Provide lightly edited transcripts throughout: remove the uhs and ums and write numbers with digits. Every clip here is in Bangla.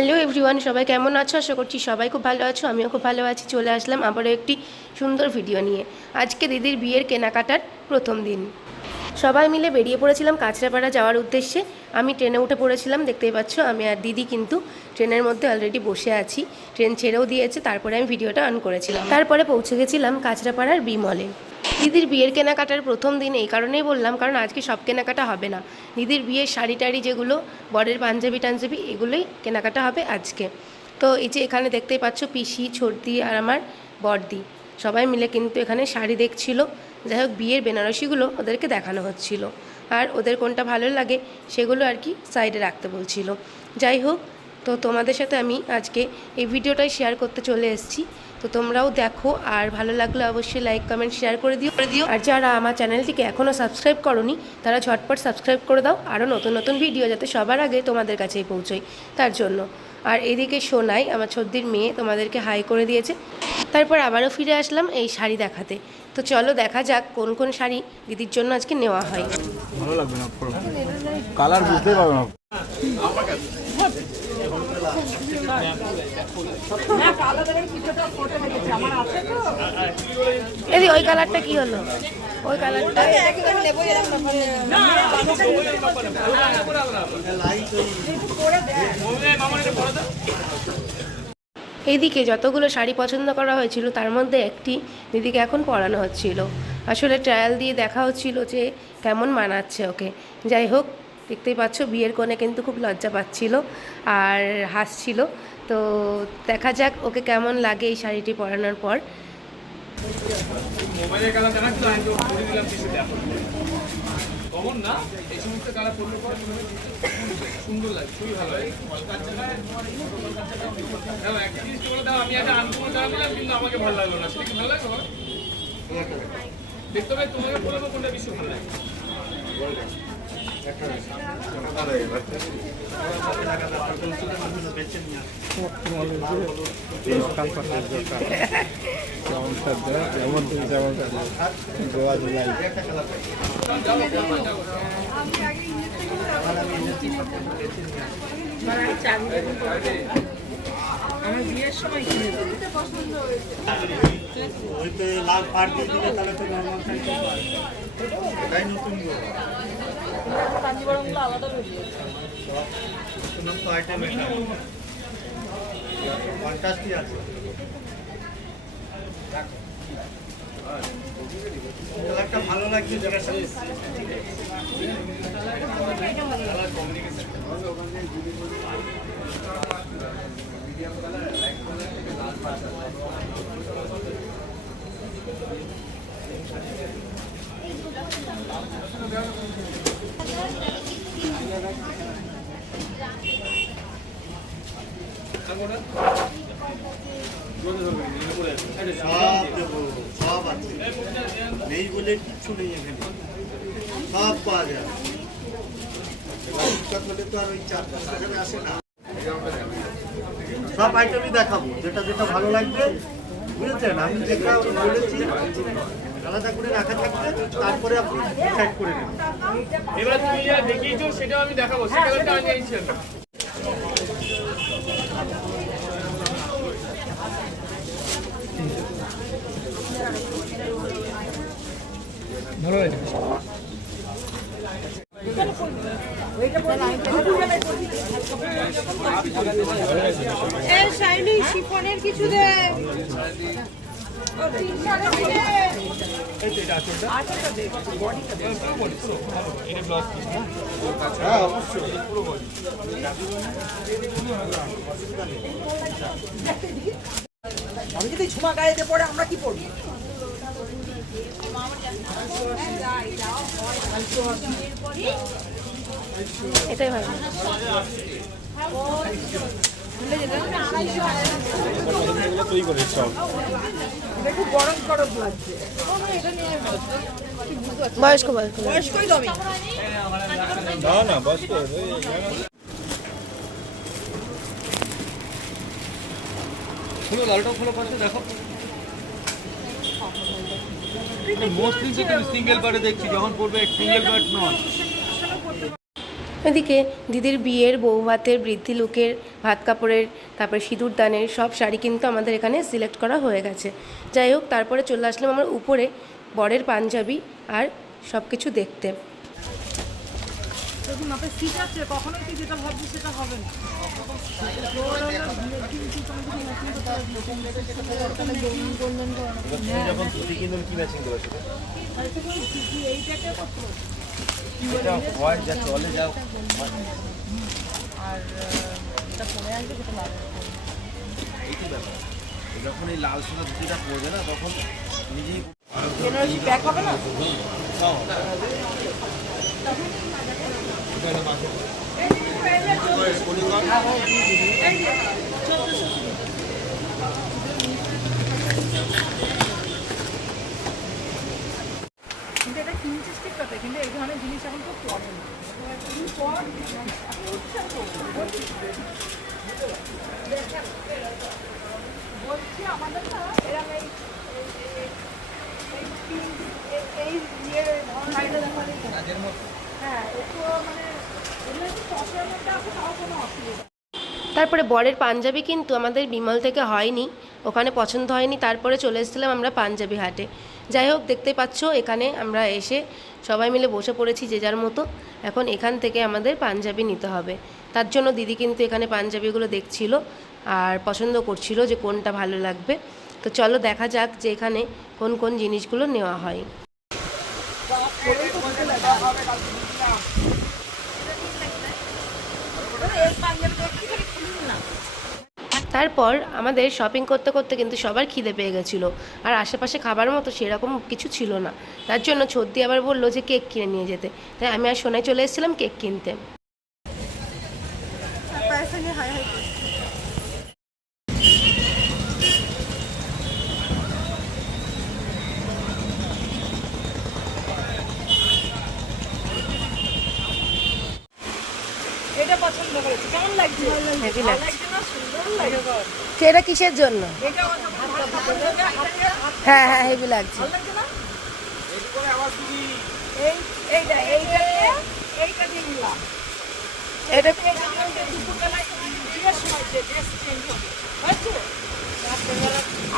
হ্যালো এভরিওয়ান, সবাই কেমন আছো? আশা করছি সবাই খুব ভালো আছো। আমিও খুব ভালো আছি। চলে আসলাম আবারও একটি সুন্দর ভিডিও নিয়ে। আজকে দিদির বিয়ের কেনাকাটার প্রথম দিন। সবাই মিলে বেরিয়ে পড়েছিলাম কাঁচরাপাড়া যাওয়ার উদ্দেশ্যে। আমি ট্রেনে উঠে পড়েছিলাম, দেখতেই পাচ্ছ। আমি আর দিদি কিন্তু ট্রেনের মধ্যে অলরেডি বসে আছি। ট্রেন ছেড়েও দিয়েছে, তারপরে আমি ভিডিওটা অন করেছিলাম। তারপরে পৌঁছে গেছিলাম কাঁচরাপাড়ার বি মলে। দিদির বিয়ের কেনাকাটার প্রথম দিন এই কারণেই বললাম, কারণ আজকে সব কেনাকাটা হবে না। দিদির বিয়ের শাড়ি টাড়ি যেগুলো, বরের পাঞ্জাবি টাঞ্জাবি, এগুলোই কেনাকাটা হবে আজকে। তো এই যে এখানে দেখতেই পাচ্ছ, পিসি, ছোটদি আর আমার বড়দি সবাই মিলে কিন্তু এখানে শাড়ি দেখছিল। যাই হোক, বিয়ের বেনারসিগুলো ওদেরকে দেখানো হচ্ছিল, আর ওদের কোনটা ভালো লাগে সেগুলো আর কি সাইডে রাখতে বলছিল। যাই হোক, তো তোমাদের সাথে আমি আজকে এই ভিডিওটাই শেয়ার করতে চলে এসেছি। তো তোমরাও দেখো, আর ভালো লাগলে অবশ্যই লাইক কমেন্ট শেয়ার করে দিও। আর যারা আমার চ্যানেলটিকে এখনও সাবস্ক্রাইব করোনি তারা ঝটপট সাবস্ক্রাইব করে দাও, আরও নতুন নতুন ভিডিও যাতে সবার আগে তোমাদের কাছেই পৌঁছয় তার জন্য। আর এদিকে সোনাই, আমার ছোটদির মেয়ে, তোমাদেরকে হাই করে দিয়েছে। তারপর আবারও ফিরে আসলাম এই শাড়ি দেখাতে। তো চলো দেখা যাক কোন কোন শাড়ি দিদির জন্য আজকে নেওয়া হয়। ভালো লাগবে না, কালার বুঝতে পারবে না। এই ওই কালারটা কি হলো? ওই কালারটা এইদিকে যতগুলো শাড়ি পছন্দ করা হয়েছিল তার মধ্যে একটি দিদিকে এখন পরানো হচ্ছিল। আসলে ট্রায়াল দিয়ে দেখা হচ্ছিল যে কেমন মানাচ্ছে ওকে। যাই হোক, দেখতেই পাচ্ছ বিয়ের কোণে কিন্তু খুব লজ্জা পাচ্ছিল আর হাসছিল। তো দেখা যাক ওকে কেমন লাগে এই শাড়িটি পরানোর পর। মোবাইলের কালার জানা ছিল, আমি তো করে দিলাম কিছু দেখো কমন না, এই সমস্ত কালার পরলে পরে সুন্দর লাগে, খুবই ভালো লাগে। দেখো একটা জিনিস বলে দাও, আমি একটা আনকমন কালার নিলাম কিন্তু আমাকে ভালো লাগলো না, সেটা কি ভালো লাগবে? দেখতে হবে তোমাকে বলবো কোনটা বেশি ভালো লাগে। আমার বিয়ের সময় কিনে দেবো। ওইতে লাভ পার দিয়ে দিলে তাহলে তো নর্মাল থাকতে পারে। এটাই নতুন কাঞ্জিবরমগুলো আলাদা বেরিয়েছে। নতুন তো আইটেম এটা ফ্যান্টাস্টিক আছে। কালারটা ভালো লাগছে, যেটা সাথে colour communication medium colour light colour থেকে লাল পাড় সব আছে, নেই বলে কিচ্ছু নেই এখানে, সব পাওয়া যায়। হলে তো আর ওই 4-5 আসে না। সব আইটেমই দেখাবো, যেটা যেটা ভালো লাগবে, বুঝেছেন? আমি যেটা বলেছি আলাদা করে রাখা থাকবে, তারপরে আপনি ডিসাইড করে নেবেন। এবার তুমি যা দেখিয়েছো সেটাও আমি দেখাবো, সে কালারটা আমি নিয়েছি। ভালো লাগে শাইনি শিফনের কিছু দে। আমি যদি ঝুমা গাড়িতে পড়ে আমরা কি পড়বো? এটাই ভালো। একটু গরম গরম লাগছে। বয়স্ক বয়স্কই তো আমি। না বয়স্ক খুলো, লালটা খুলো পাশে দেখো। মোস্টলি তো তুমি সিঙ্গেল বারে দেখছি, যখন পড়বে সিঙ্গেল বাট নয়। এদিকে দিদির বিয়ের বউ ভাতের বৃদ্ধি লুকের ভাত কাপড়ের তারপরে সিঁদুর দানের সব শাড়ি কিন্তু আমাদের এখানে সিলেক্ট করা হয়ে গেছে। যাই হোক, তারপরে চলে আসলাম আমার উপরে বরের পাঞ্জাবি আর সব কিছু দেখতে। দেখুন আপনার সিট আছে, কখনোই তুই যেটা ভাবছি সেটা হবে না। যখন ধুতি কিনবেন কি ম্যাচিং দেবে সেটা এইটাকে করতে হবে। এটা হয় যা চলে যাও। আর এটা পরে আসবে যেটা লাগবে। এইটাই ব্যাপার, যখন এই লাল সাদা ধুতিটা পরবে না তখন নিজেই বেনারসি ব্যাক হবে না? কিন্তু এটা কিনছিস ঠিক কথা, কিন্তু এই ধরনের জিনিস এখন খুব প্রবলেম। বলছি আমাদের না এরকম এই শাড়িটা দেখা হ্যাঁ একটু মানে এগুলো একটু টপের মধ্যে আছে, তাও কোনো অসুবিধা। তারপরে বরের পাঞ্জাবি কিন্তু আমাদের বিমল থেকে হয়নি, ওখানে পছন্দ হয়নি। তারপরে চলে এসেছিলাম আমরা পাঞ্জাবি হাটে। যাই হোক, দেখতে পাচ্ছ এখানে আমরা এসে সবাই মিলে বসে পড়েছি যে যার মতো। এখন এখান থেকে আমাদের পাঞ্জাবি নিতে হবে। তার জন্য দিদি কিন্তু এখানে পাঞ্জাবিগুলো দেখছিল আর পছন্দ করছিল যে কোনটা ভালো লাগবে। তো চলো দেখা যাক যে এখানে কোন কোন জিনিসগুলো নেওয়া হয়। তারপর আমাদের শপিং করতে করতে কিন্তু সবার খিদে পেয়ে গেছিলো, আর আশেপাশে খাবার মতো সেরকম কিছু ছিল না। তার জন্য ছদ্দি আবার বললো যে কেক কিনে নিয়ে যেতে, তাই আমি আর সোনাই চলে এসেছিলাম কেক কিনতে। এটা পছন্দ করেছি, কেমন লাগছে? হেভি ভালো লাগছে। লাগছে না? সুন্দর লাগছে। এটা কিসের জন্য? এটা হ্যাঁ হ্যাঁ, হেভি লাগছে। ভালো লাগছে না? এইটা দিয়ে নিলাম। এটা দুপুরবেলায় জিজ্ঞেস হয়েছে ড্রেস চেঞ্জ হবে, বুঝছো?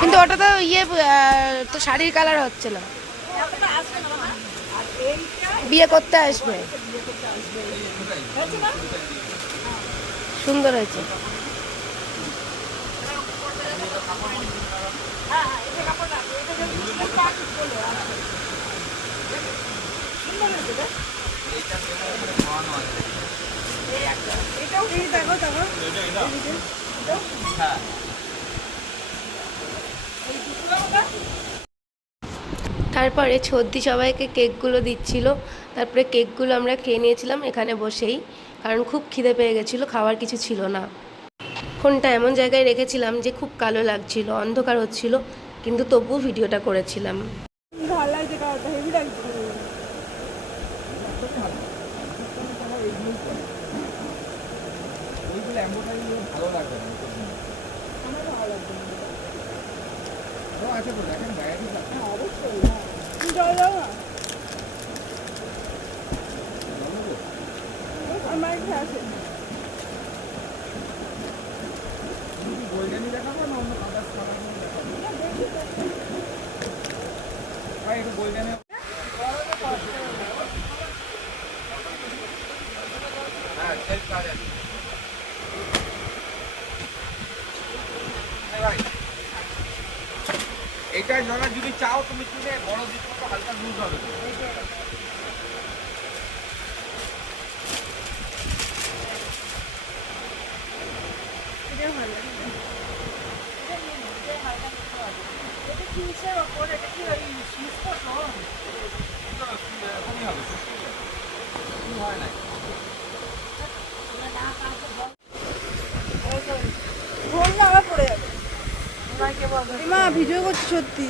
কিন্তু ওটা তো তো শাড়ির কালার হচ্ছে না, এতটা আসবে না না? আর এইটা বিয়ে করতে আসবে। হয়েছে না? সুন্দর হয়েছে। হ্যাঁ হ্যাঁ, এটা কাপড় রাখো, এটা যদি ফুল পাট বলে সুন্দর হয়েছে না? এটাও এই দেখো দেখো তারপরে ছদ্দি সবাইকে কেকগুলো দিচ্ছিল। তারপরে কেকগুলো আমরা খেয়ে নিয়েছিলাম এখানে বসেই, কারণ খুব খিদে পেয়ে গেছিলো, খাওয়ার কিছু ছিল না। ফোনটা এমন জায়গায় রেখেছিলাম যে খুব কালো লাগছিল, অন্ধকার হচ্ছিল, কিন্তু তবুও ভিডিওটা করেছিলাম। ভালো লাগছে, কালারটা হেভি লাগছে। ওইগুলো এমব্রয়ডারি ভালো লাগবে না। আমার তো ভালো লাগছে। আছে তো দেখেন ভ্যারাইটি আছে। হ্যাঁ অবশ্যই, হ্যাঁ তুমি জল দাও না, আমার এখানে আছে। বৈজ্ঞানিক দেখাবো না অন্য কাদার খাবার দেখাবো? ভাই একটু বৈজ্ঞানিক। হ্যাঁ সেলফ কাজ আছে। এইটা যারা যদি চাও তুমি কিনে বড় দিক তো হালকা লুজ হবে। এটাও ভালো লাগে। এটা কিসের ওপর? এটা কি ওই সুস্থ কম? এরকমই হবে। হয় না। ভোর না আবার পড়ে যাবে। মা ভিডিও করছি সত্যি,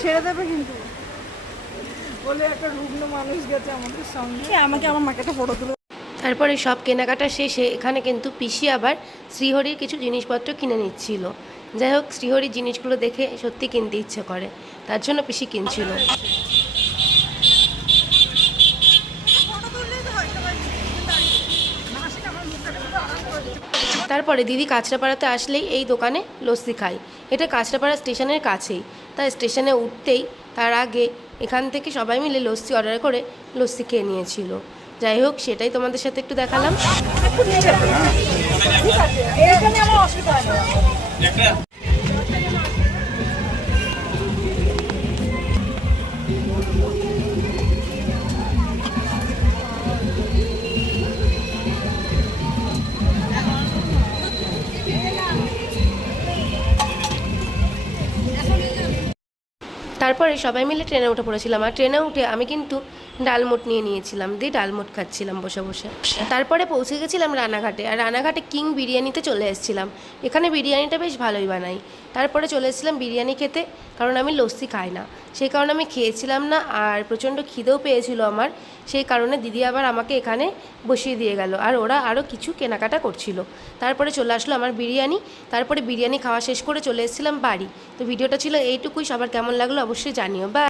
ছেড়ে দেবে কিন্তু। বলে একটা রুগ্ন মানুষ গেছে আমাদের সঙ্গে, আমাকে আমার মাকে একটা ফটো তুলে। তারপরে সব কেনাকাটা শেষে এখানে কিন্তু পিসি আবার শ্রীহরির কিছু জিনিসপত্র কিনে নিচ্ছিল। যাই হোক, শ্রীহরির জিনিসগুলো দেখে সত্যি কিনতে ইচ্ছে করে, তার জন্য পিসি কিনছিল। ফটো তুললেই তো হয়, সবাই দাঁড়িয়ে তারপরে দিদি কাঁচরাপাড়াতে আসলেই এই দোকানে লস্যি খাই। এটা কাঁচরাপাড়া স্টেশনের কাছেই, তাই স্টেশনে উঠতেই তার আগে এখান থেকে সবাই মিলে লস্যি অর্ডার করে লস্যি খেয়ে নিয়েছিল। যাই হোক, সেটাই তোমাদের সাথে একটু দেখালাম। এখানে আমার অসুবিধা নেই। তারপরে সবাই মিলে ট্রেনে উঠে পড়েছিলাম, আর ট্রেনে উঠে আমি কিন্তু ডালমোট নিয়ে নিয়েছিলাম, দিয়ে ডালমোট খাচ্ছিলাম বসে বসে। তারপরে পৌঁছে গেছিলাম রানাঘাটে, আর রানাঘাটে কিং বিরিয়ানিতে চলে এসেছিলাম। এখানে বিরিয়ানিটা বেশ ভালোই বানাই। তারপরে চলে এসেছিলাম বিরিয়ানি খেতে, কারণ আমি লস্যি খাই না, সেই কারণে আমি খেয়েছিলাম না, আর প্রচণ্ড খিদেও পেয়েছিল আমার। সেই কারণে দিদি আবার আমাকে এখানে বসিয়ে দিয়ে গেল, আর ওরা আরও কিছু কেনাকাটা করছিল। তারপরে চলে আসলো আমার বিরিয়ানি। তারপরে বিরিয়ানি খাওয়া শেষ করে চলে এসেছিলাম বাড়ি। তো ভিডিওটা ছিল এইটুকুই। সবার কেমন লাগলো অবশ্যই জানিও। বা